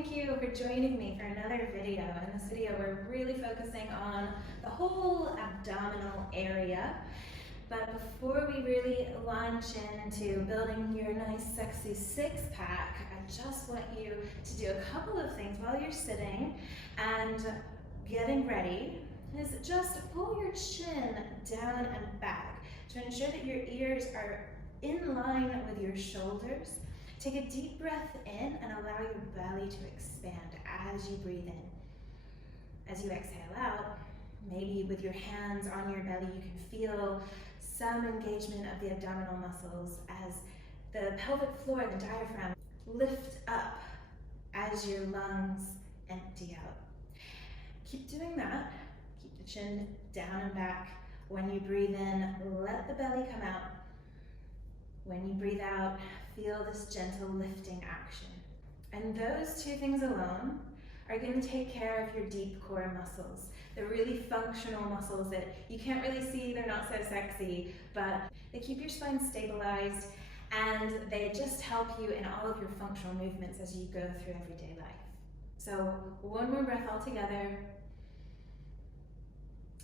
thank you for joining me for another video. In this video, we're really focusing on the whole abdominal area. But before we really launch into building your nice, sexy six-pack, I just want you to do a couple of things while you're sitting and getting ready. Is just pull your chin down and back to ensure that your ears are in line with your shoulders. Take a deep breath in and allow your belly to expand as you breathe in. As you exhale out, maybe with your hands on your belly, you can feel some engagement of the abdominal muscles as the pelvic floor, the diaphragm, lift up as your lungs empty out. Keep doing that. Keep the chin down and back. When you breathe in, let the belly come out. When you breathe out, feel this gentle lifting action. And those two things alone are going to take care of your deep core muscles, the really functional muscles that you can't really see, they're not so sexy, but they keep your spine stabilized and they just help you in all of your functional movements as you go through everyday life. So one more breath all together.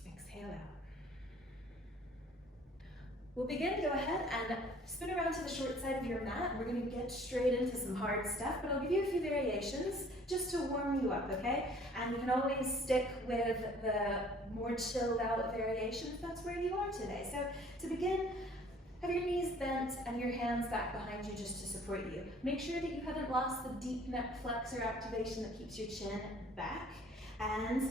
Exhale out. We'll begin, go ahead and spin around to the short side of your mat. We're going to get straight into some hard stuff, but I'll give you a few variations just to warm you up, okay? And you can always stick with the more chilled out variation if that's where you are today. So to begin, have your knees bent and your hands back behind you just to support you. Make sure that you haven't lost the deep neck flexor activation that keeps your chin back, and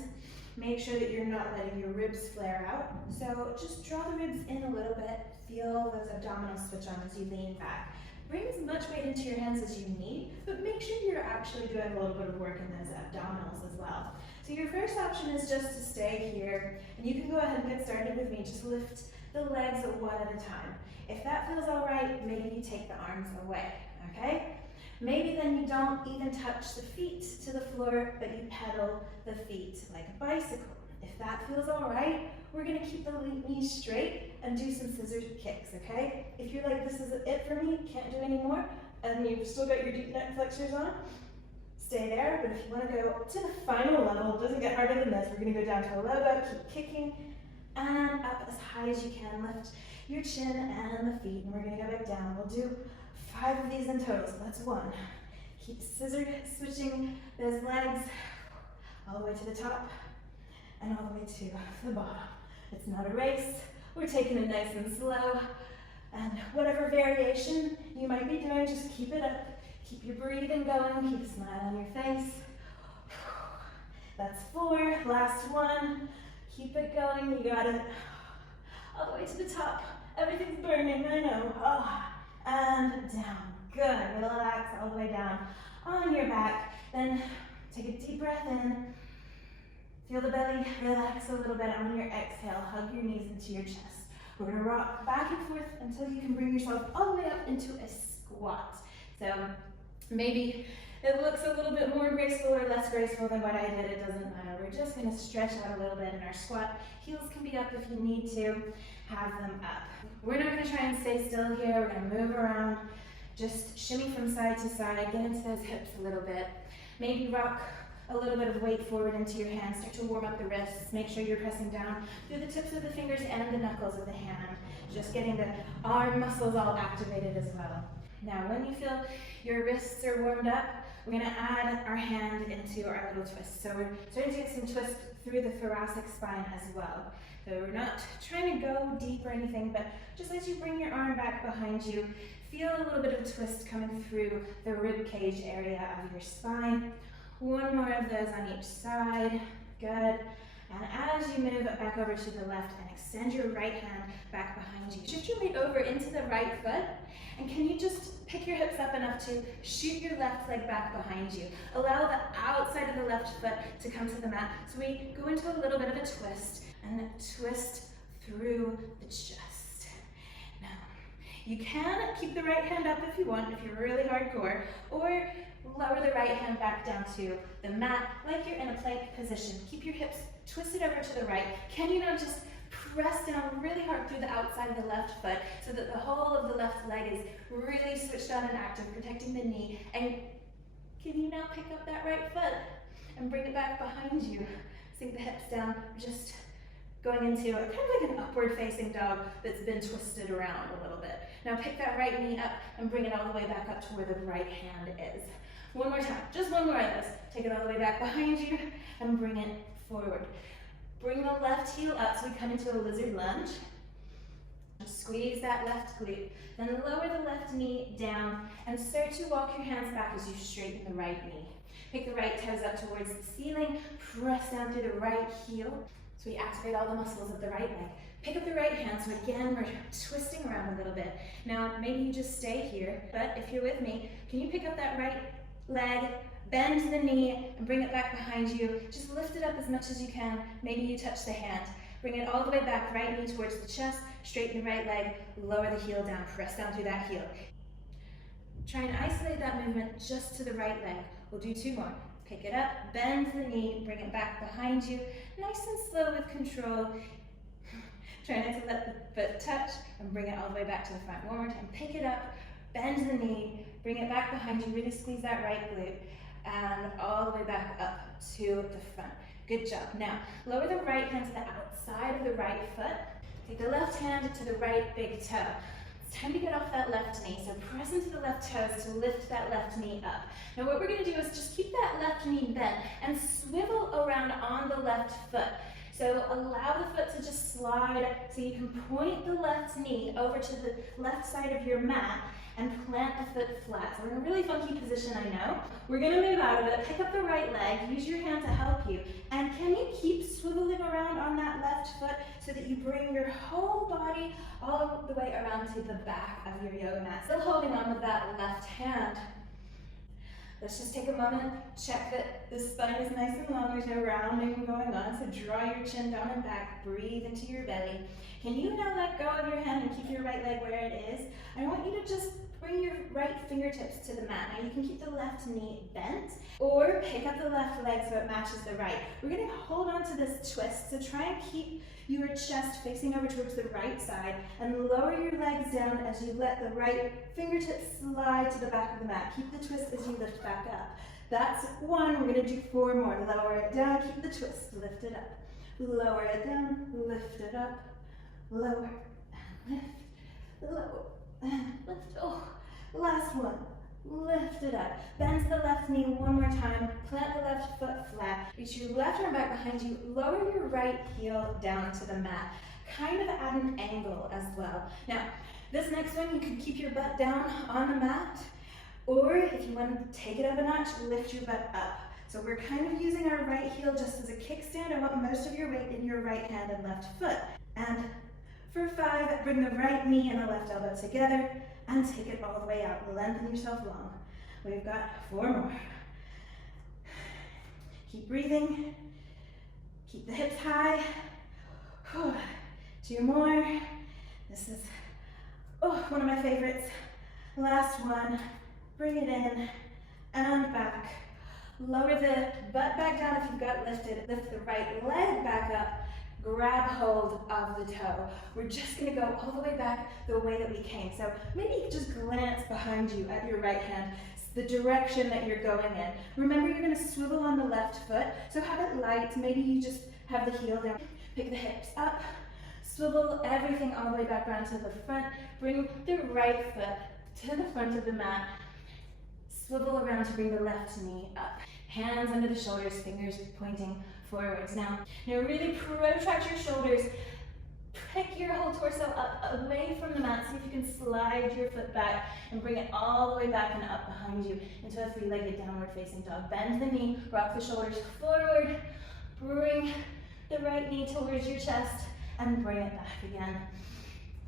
make sure that you're not letting your ribs flare out. So just draw the ribs in a little bit. Feel those abdominals switch on as you lean back. Bring as much weight into your hands as you need, but make sure you're actually doing a little bit of work in those abdominals as well. So your first option is just to stay here, and you can go ahead and get started with me. Just lift the legs one at a time. If that feels all right, maybe you take the arms away, okay? Maybe then you don't even touch the feet to the floor, but you pedal the feet like a bicycle. If that feels all right, we're gonna keep the knees straight and do some scissor kicks, okay? If you're like, this is it for me, can't do any more, and you've still got your deep neck flexors on, stay there. But if you wanna go to the final level, it doesn't get harder than this. We're gonna go down to a low boat, keep kicking, and up as high as you can. Lift your chin and the feet, and we're gonna go back down. We'll do 5 of these in total, so that's 1. Keep scissor switching those legs all the way to the top and all the way to the bottom. It's not a race. We're taking it nice and slow. And whatever variation you might be doing, just keep it up. Keep your breathing going. Keep a smile on your face. That's 4. Last 1. Keep it going. You got it. All the way to the top. Everything's burning, I know. And down. Good. Relax all the way down on your back. Then take a deep breath in. Feel the belly relax a little bit. On your exhale, hug your knees into your chest. We're going to rock back and forth until you can bring yourself all the way up into a squat. So maybe it looks a little bit more graceful or less graceful than what I did. It doesn't matter. We're just going to stretch out a little bit in our squat. Heels can be up if you need to. Have them up. We're not going to try and stay still here. We're going to move around. Just shimmy from side to side. Get into those hips a little bit. Maybe rock a little bit of weight forward into your hands. Start to warm up the wrists. Make sure you're pressing down through the tips of the fingers and the knuckles of the hand. Just getting the arm muscles all activated as well. Now, when you feel your wrists are warmed up, we're going to add our hand into our little twist. So we're starting to get some twist through the thoracic spine as well. So we're not trying to go deep or anything, but just as you bring your arm back behind you, feel a little bit of twist coming through the rib cage area of your spine. 1 more of those on each side. Good. And as you move it back over to the left and extend your right hand back behind you, shift your weight over into the right foot. And can you just pick your hips up enough to shoot your left leg back behind you? Allow the outside of the left foot to come to the mat. So we go into a little bit of a twist and twist through the chest. Now, you can keep the right hand up if you want, if you're really hardcore, or lower the right hand back down to the mat like you're in a plank position. Keep your hips twisted over to the right. Can you now just press down really hard through the outside of the left foot so that the whole of the left leg is really switched on and active, protecting the knee, and Can you now pick up that right foot and bring it back behind you? Sink the hips down, just going into kind of like an upward facing dog that's been twisted around a little bit. Now pick that right knee up and bring it all the way back up to where the right hand is. One more time, just one more of this. Take it all the way back behind you and bring it forward. Bring the left heel up so we come into a lizard lunge. Squeeze that left glute. Then lower the left knee down and start to walk your hands back as you straighten the right knee. Pick the right toes up towards the ceiling. Press down through the right heel. So we activate all the muscles of the right leg. Pick up the right hand, so again, we're twisting around a little bit. Now, maybe you just stay here, but if you're with me, can you pick up that right leg, bend the knee, and bring it back behind you. Just lift it up as much as you can. Maybe you touch the hand. Bring it all the way back, right knee towards the chest, straighten the right leg, lower the heel down, press down through that heel. Try and isolate that movement just to the right leg. We'll do two more. Pick it up, bend the knee, bring it back behind you, nice and slow with control. Try not to let the foot touch and bring it all the way back to the front. One more time, pick it up, bend the knee, bring it back behind you, really squeeze that right glute, and all the way back up to the front. Good job. Now, lower the right hand to the outside of the right foot. Take the left hand to the right big toe. It's time to get off that left knee, so press into the left toes to lift that left knee up. Now what we're going to do is just keep that left knee bent and swivel around on the left foot. So allow the foot to just slide so you can point the left knee over to the left side of your mat and plant the foot flat. So we're in a really funky position, I know. We're going to move out of it, pick up the right leg, use your hand to help you. And can you keep swiveling around on that left foot so that you bring your whole body all the way around to the back of your yoga mat. Still holding on with that left hand. Let's just take a moment, check that the spine is nice and long, there's no rounding going on, so draw your chin down and back, breathe into your belly. Can you now let go of your hand and keep your right leg where it is? I want you to just bring your right fingertips to the mat. Now you can keep the left knee bent, or pick up the left leg so it matches the right. We're gonna hold on to this twist, so try and keep your chest facing over towards the right side and lower your legs down as you let the right fingertips slide to the back of the mat. Keep the twist as you lift back up. That's one. We're going to do four more. Lower it down, keep the twist, lift it up. Lower it down, lift it up. Lower and lift, lower and lift. Oh, last one. Lift it up. Bend to the left knee one more time. Plant the left foot flat. Reach your left arm back behind you. Lower your right heel down to the mat. Kind of at an angle as well. Now, this next one, you can keep your butt down on the mat, or if you want to take it up a notch, lift your butt up. So we're kind of using our right heel just as a kickstand. I want most of your weight in your right hand and left foot. And for 5, bring the right knee and the left elbow together and take it all the way out. Lengthen yourself long. We've got 4 more. Keep breathing. Keep the hips high. 2 more. This is one of my favorites. Last one. Bring it in and back. Lower the butt back down if you've got it lifted. Lift the right leg back up. Grab hold of the toe. We're just going to go all the way back the way that we came. So maybe you can just glance behind you at your right hand, the direction that you're going in. Remember, you're going to swivel on the left foot, so have it light. Maybe you just have the heel down. Pick the hips up. Swivel everything all the way back around to the front. Bring the right foot to the front of the mat. Swivel around to bring the left knee up. Hands under the shoulders, fingers pointing forwards. Now really protract your shoulders. Pick your whole torso up away from the mat. See if you can slide your foot back and bring it all the way back and up behind you into a 3-legged downward facing dog. Bend the knee, rock the shoulders forward. Bring the right knee towards your chest and bring it back again.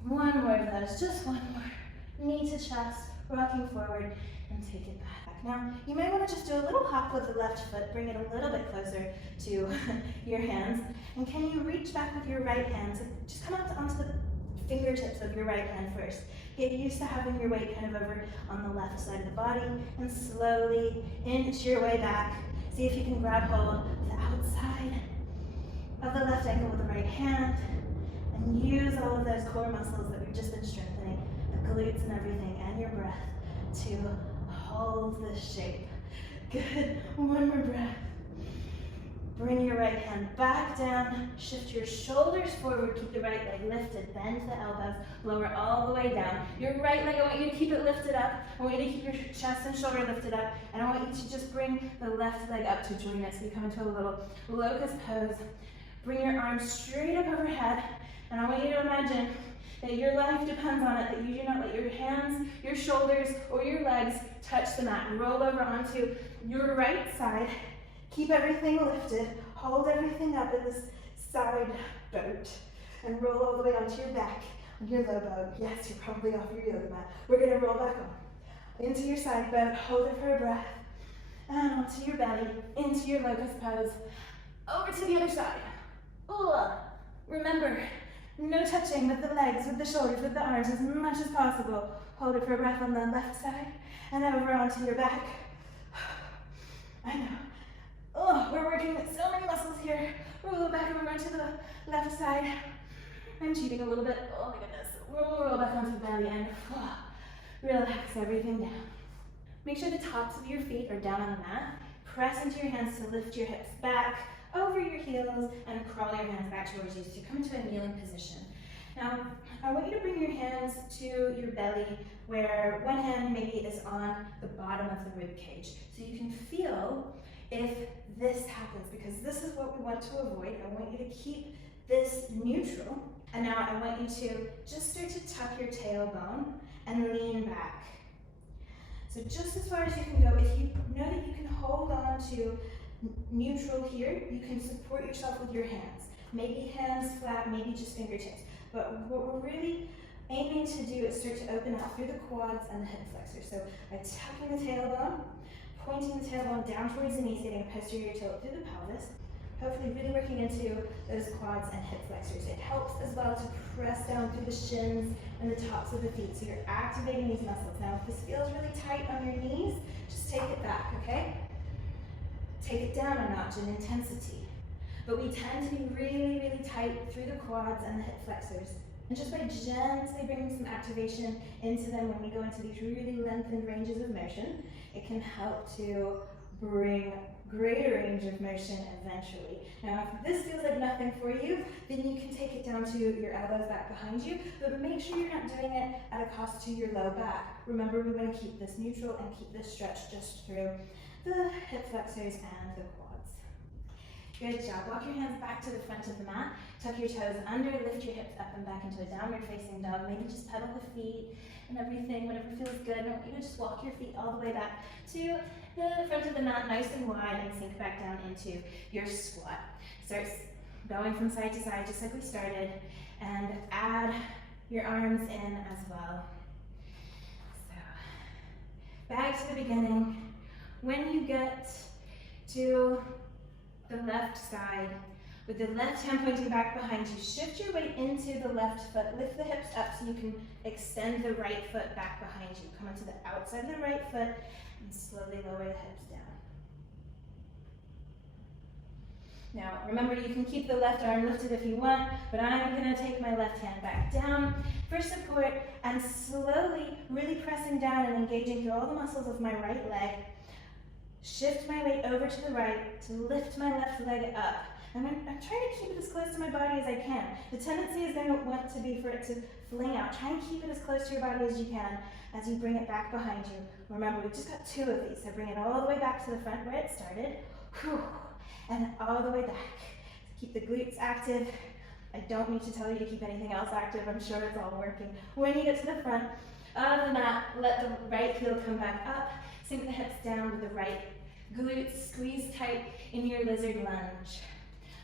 1 more of those, just 1 more. Knee to chest, rocking forward and take it back. Now, you may want to just do a little hop with the left foot, bring it a little bit closer to your hands. And can you reach back with your right hand? So just come out onto the fingertips of your right hand first. Get used to having your weight kind of over on the left side of the body and slowly inch your way back. See if you can grab hold of the outside of the left ankle with the right hand and use all of those core muscles that we've just been strengthening, the glutes and everything, and your breath to hold this shape. Good. One more breath. Bring your right hand back down. Shift your shoulders forward. Keep the right leg lifted. Bend the elbows. Lower all the way down. Your right leg, I want you to keep it lifted up. I want you to keep your chest and shoulder lifted up. And I want you to just bring the left leg up to join it. So you come into a little locust pose. Bring your arms straight up overhead. And I want you to imagine that your life depends on it, that you do not let your hands, your shoulders, or your legs touch the mat. Roll over onto your right side. Keep everything lifted. Hold everything up in this side boat. And roll all the way onto your back, on your low boat. Yes, you're probably off your yoga mat. We're going to roll back on. Into your side boat. Hold it for a breath. And onto your belly. Into your locust pose. Over to the other side. Ugh. Remember, no touching with the legs, with the shoulders, with the arms as much as possible. Hold it for a breath on the left side. And over onto your back. I know. Oh, we're working with so many muscles here. Roll back over onto the left side. I'm cheating a little bit. Oh my goodness. Roll back onto the belly and relax everything down. Make sure the tops of your feet are down on the mat. Press into your hands to lift your hips back, over your heels, and crawl your hands back towards you. So you come into a kneeling position. Now, I want you to bring your hands to your belly where one hand maybe is on the bottom of the rib cage. So you can feel if this happens, because this is what we want to avoid. I want you to keep this neutral. And now I want you to just start to tuck your tailbone and lean back. So just as far as you can go. If you know that you can hold on to neutral here, you can support yourself with your hands. Maybe hands flat, maybe just fingertips. But what we're really aiming to do is start to open up through the quads and the hip flexors. So by tucking the tailbone, pointing the tailbone down towards the knees, getting a posterior tilt through the pelvis. Hopefully really working into those quads and hip flexors. It helps as well to press down through the shins and the tops of the feet. So you're activating these muscles. Now if this feels really tight on your knees, just take it back, okay? Take it down a notch in intensity. But we tend to be really, really tight through the quads and the hip flexors. And just by gently bringing some activation into them when we go into these really lengthened ranges of motion, it can help to bring greater range of motion eventually. Now, if this feels like nothing for you, then you can take it down to your elbows back behind you, but make sure you're not doing it at a cost to your low back. Remember, we want to keep this neutral and keep this stretch just through the hip flexors and the quads. Good job. Walk your hands back to the front of the mat. Tuck your toes under, lift your hips up and back into a downward facing dog. Maybe just pedal the feet and everything, whatever feels good. I want you to just walk your feet all the way back to the front of the mat, nice and wide, and sink back down into your squat. Start going from side to side, just like we started, and add your arms in as well. So, back to the beginning. When you get to the left side, with the left hand pointing back behind you, shift your weight into the left foot. Lift the hips up so you can extend the right foot back behind you. Come onto the outside of the right foot and slowly lower the hips down. Now, remember, you can keep the left arm lifted if you want, but I'm going to take my left hand back down for support and slowly really pressing down and engaging through all the muscles of my right leg. Shift my weight over to the right to lift my left leg up. And I'm trying to keep it as close to my body as I can. The tendency is going to want to be for it to fling out. Try and keep it as close to your body as you can as you bring it back behind you. Remember, we've just got 2 of these, so bring it all the way back to the front where it started. Whew. And all the way back. Keep the glutes active. I don't need to tell you to keep anything else active. I'm sure it's all working. When you get to the front of the mat, let the right heel come back up. Sink the hips down with the right glutes. Squeeze tight in your lizard lunge.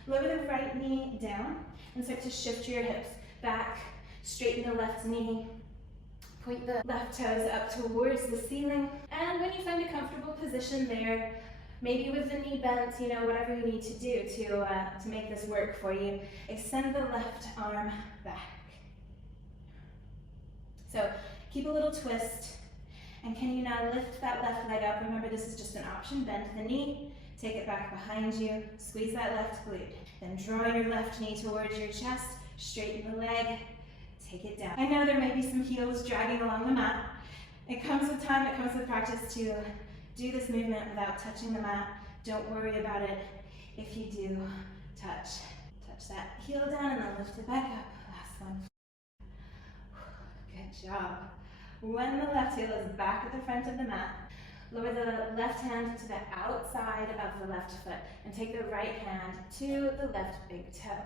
Lower the right knee down and start to shift your hips back. Straighten the left knee. Point the left toes up towards the ceiling. And when you find a comfortable position there, maybe with the knee bent, whatever you need to do to make this work for you, extend the left arm back. So keep a little twist. And can you now lift that left leg up? Remember, this is just an option. Bend the knee. Take it back behind you, squeeze that left glute. Then draw your left knee towards your chest, straighten the leg, take it down. I know there may be some heels dragging along the mat. It comes with time, it comes with practice to do this movement without touching the mat. Don't worry about it if you do touch. Touch that heel down and then lift it back up. Last one. Good job. When the left heel is back at the front of the mat, lower the left hand to the outside of the left foot and take the right hand to the left big toe.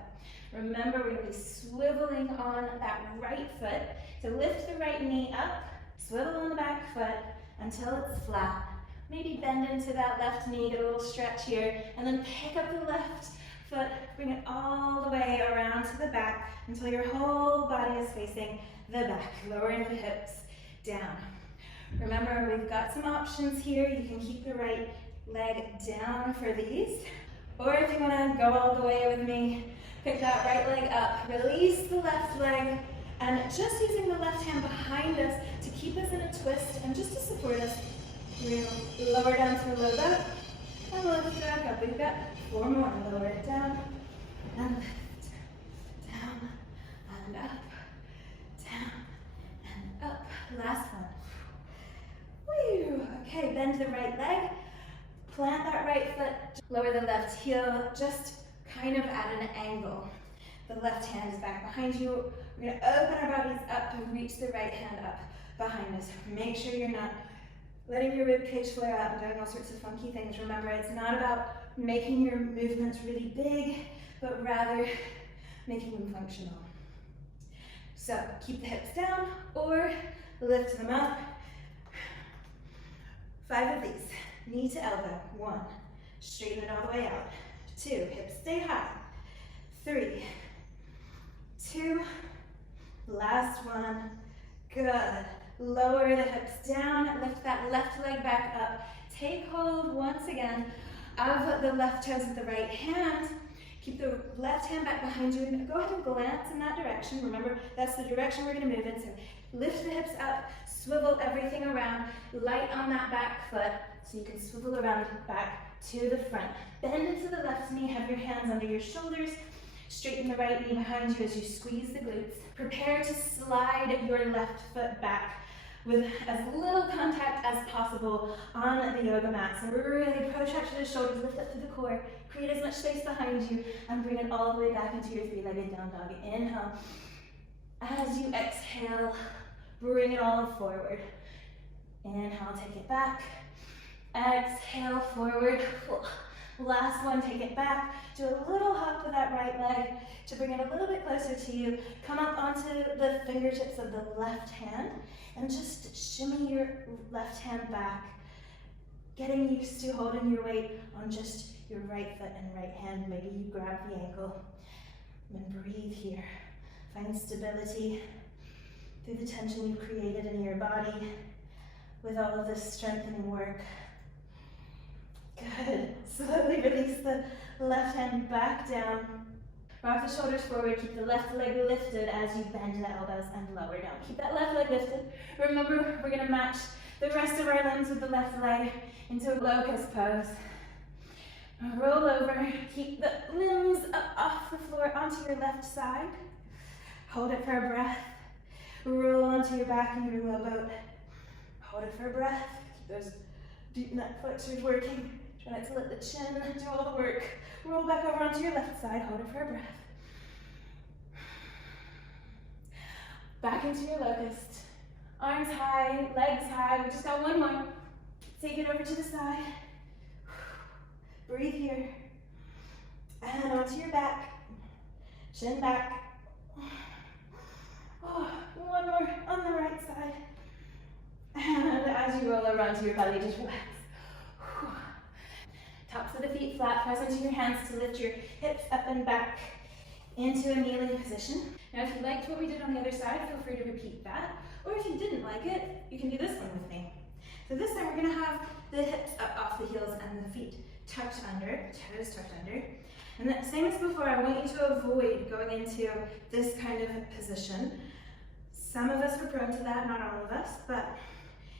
Remember, we're going to be swiveling on that right foot. So lift the right knee up, swivel on the back foot until it's flat. Maybe bend into that left knee, get a little stretch here, and then pick up the left foot, bring it all the way around to the back until your whole body is facing the back, lowering the hips down. Remember, we've got some options here. You can keep the right leg down for these, or if you want to go all the way with me, pick that right leg up, release the left leg, and just using the left hand behind us to keep us in a twist and just to support us, we'll lower down to a low back and lift back up. We've got 4 more. Lower it down and lift, down and up, down and up. Last one. Woo. Okay, bend the right leg, plant that right foot, lower the left heel, just kind of at an angle. The left hand is back behind you. We're going to open our bodies up and reach the right hand up behind us. Make sure you're not letting your rib cage flare out and doing all sorts of funky things. Remember, it's not about making your movements really big, but rather making them functional. So keep the hips down or lift them up. 5 of these. Knee to elbow. 1. Straighten it all the way out. 2. Hips stay high. 3. 2. Last one. Good. Lower the hips down. Lift that left leg back up. Take hold once again of the left toes with the right hand. Keep the left hand back behind you and go ahead and glance in that direction. Remember, that's the direction we're going to move in. So lift the hips up, swivel everything around, light on that back foot so you can swivel around back to the front. Bend into the left knee, have your hands under your shoulders, straighten the right knee behind you as you squeeze the glutes. Prepare to slide your left foot back with as little contact as possible on the yoga mat. So really protract the shoulders, lift up to the core, create as much space behind you, and bring it all the way back into your 3-legged down dog. Inhale. As you exhale, bring it all forward. Inhale, take it back. Exhale, forward. Last one, take it back. Do a little hop with that right leg to bring it a little bit closer to you. Come up onto the fingertips of the left hand and just shimmy your left hand back. Getting used to holding your weight on just your right foot and right hand. Maybe you grab the ankle and breathe here. Find stability through the tension you've created in your body with all of this strengthening work. Good. Slowly release the left hand back down. Rock the shoulders forward. Keep the left leg lifted as you bend the elbows and lower down. Keep that left leg lifted. Remember, we're going to match the rest of our limbs with the left leg into a locust pose. Roll over. Keep the limbs up off the floor onto your left side. Hold it for a breath. Roll onto your back in your low boat. Hold it for a breath. Keep those deep neck flexors working. Try not to let the chin do all the work. Roll back over onto your left side. Hold it for a breath. Back into your locust. Arms high, legs high. We just got one more. Take it over to the side. Breathe here. And onto your back. Chin back. Oh, one more on the right side. And as you roll over onto your belly, just relax. Tops of the feet flat, press into your hands to lift your hips up and back into a kneeling position. Now if you liked what we did on the other side, feel free to repeat that. Or if you didn't like it, you can do this one with me. So this time we're going to have the hips up off the heels and the feet tucked under, toes tucked under. And the same as before, I want you to avoid going into this kind of position. Some of us are prone to that, not all of us, but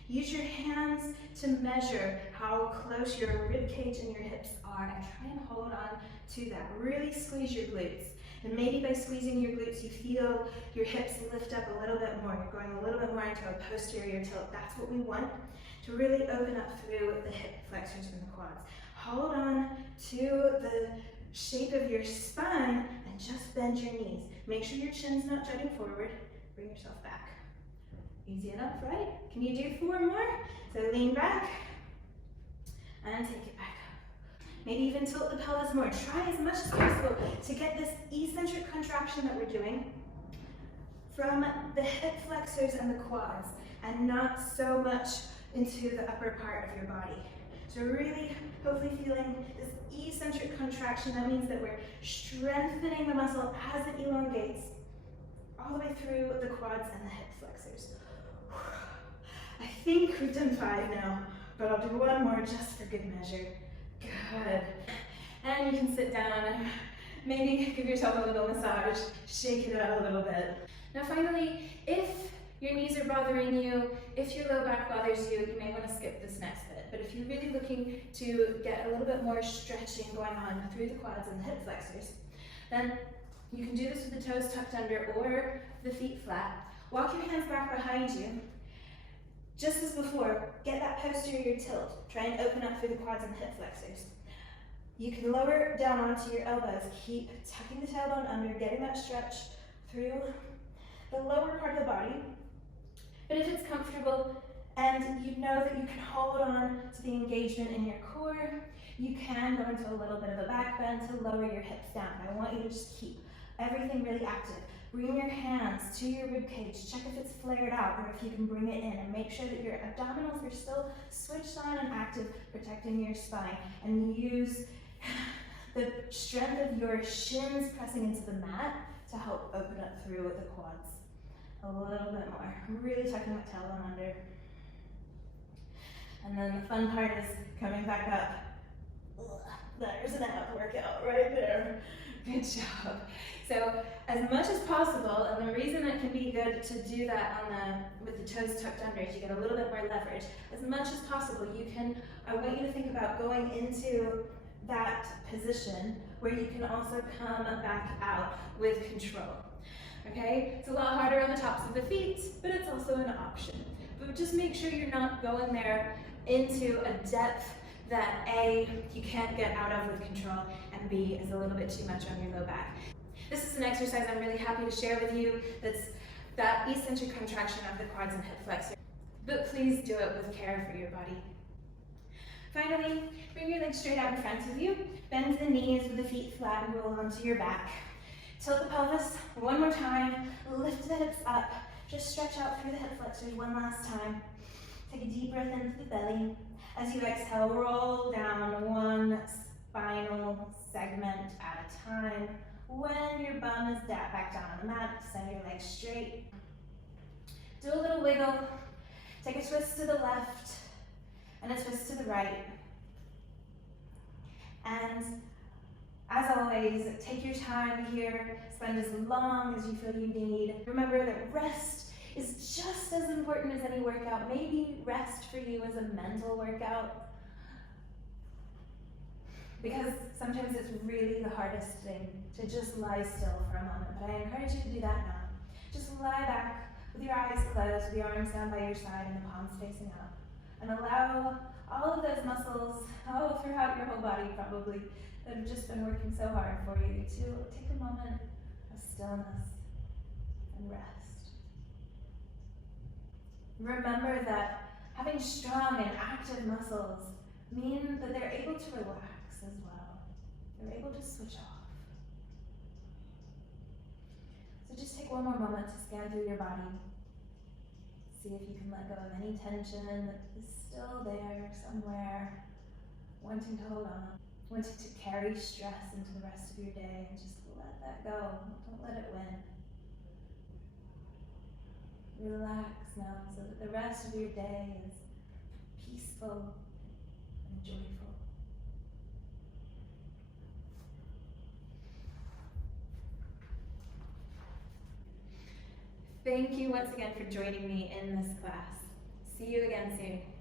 Use your hands to measure how close your rib cage and your hips are and try and hold on to that. Really squeeze your glutes. And maybe by squeezing your glutes, you feel your hips lift up a little bit more. You're going a little bit more into a posterior tilt. That's what we want, to really open up through the hip flexors and the quads. Hold on to the shape of your spine and just bend your knees. Make sure your chin's not jutting forward. Bring yourself back. Easy enough, right? Can you do 4 more? So lean back and take it back up. Maybe even tilt the pelvis more. Try as much as possible to get this eccentric contraction that we're doing from the hip flexors and the quads, and not so much into the upper part of your body. So really, hopefully feeling this eccentric contraction. That means that we're strengthening the muscle as it elongates all the way through the quads and the hip flexors. I think we've done 5 now, but I'll do 1 more just for good measure. Good. And you can sit down and maybe give yourself a little massage, shake it out a little bit. Now finally, if your knees are bothering you, if your low back bothers you, you may want to skip this next bit. But if you're really looking to get a little bit more stretching going on through the quads and the hip flexors, then you can do this with the toes tucked under or the feet flat. Walk your hands back behind you. Just as before, get that posterior tilt. Try and open up through the quads and hip flexors. You can lower down onto your elbows. Keep tucking the tailbone under, getting that stretch through the lower part of the body. But if it's comfortable and you know that you can hold on to the engagement in your core, you can go into a little bit of a back bend to lower your hips down. I want you to just keep everything really active. Bring your hands to your rib cage. Check if it's flared out or if you can bring it in, and make sure that your abdominals are still switched on and active, protecting your spine. And use the strength of your shins pressing into the mat to help open up through the quads a little bit more. Really tucking that tailbone under. And then the fun part is coming back up. There's an ab workout right there. Good job. So as much as possible, and the reason it can be good to do that with the toes tucked under is you get a little bit more leverage. As much as possible, I want you to think about going into that position where you can also come back out with control. Okay? It's a lot harder on the tops of the feet, but it's also an option. But just make sure you're not going there into a depth that A, you can't get out of with control, and B, is a little bit too much on your low back. This is an exercise I'm really happy to share with you that's that eccentric contraction of the quads and hip flexors. But please do it with care for your body. Finally, bring your legs straight out in front of you. Bend the knees with the feet flat and roll onto your back. Tilt the pelvis 1 more time. Lift the hips up. Just stretch out through the hip flexors 1 last time. Take a deep breath into the belly. As you exhale, roll down 1 spinal segment at a time. When your bum is back down on the mat, send your legs straight. Do a little wiggle. Take a twist to the left and a twist to the right. And as always, take your time here. Spend as long as you feel you need. Remember that rest is just as important as any workout. Maybe rest for you is a mental workout, because sometimes it's really the hardest thing to just lie still for a moment. But I encourage you to do that now. Just lie back with your eyes closed, with your arms down by your side and the palms facing up. And allow all of those muscles throughout your whole body probably that have just been working so hard for you to take a moment of stillness and rest. Remember that having strong and active muscles mean that they're able to relax as well. They're able to switch off. So just take 1 more moment to scan through your body. See if you can let go of any tension that is still there somewhere, wanting to hold on, wanting to carry stress into the rest of your day, and just let that go. Don't let it win. Relax now so that the rest of your day is peaceful and joyful. Thank you once again for joining me in this class. See you again soon.